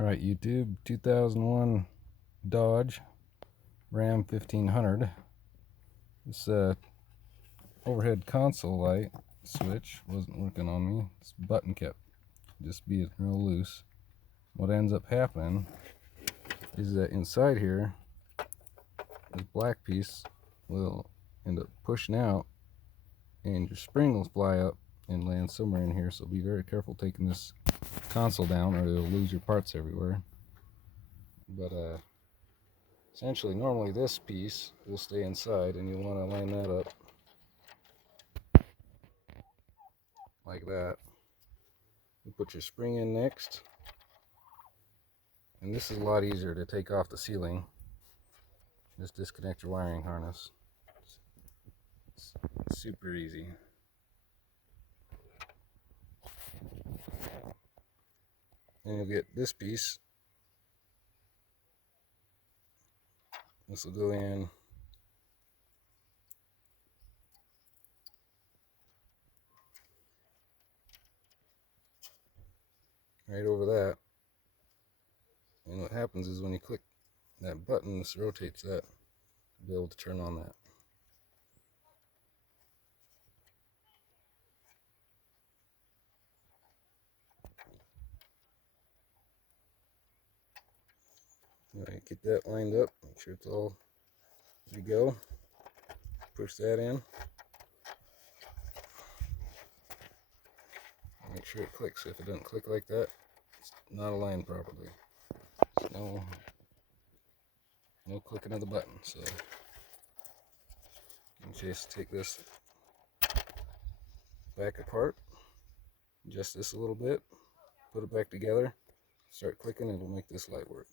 Alright, YouTube, 2001 Dodge Ram 1500. This overhead console light switch wasn't working on me. This button kept just being real loose. What ends up happening is that inside here, this black piece will end up pushing out and your spring will fly up and land somewhere in here, so be very careful taking this console down or you'll lose your parts everywhere. But essentially, normally this piece will stay inside and you'll want to line that up like that. You put your spring in next, and this is a lot easier to take off the ceiling. Just disconnect your wiring harness. It's super easy. And you'll get this piece. This will go in right over that. And what happens is when you click that button, this rotates that to be able to turn on that. Alright, get that lined up, make sure it's all ready to go. Push that in. Make sure it clicks. If it doesn't click like that, it's not aligned properly. There's no clicking of the button. So you can just take this back apart, adjust this a little bit, put it back together, start clicking, and it'll make this light work.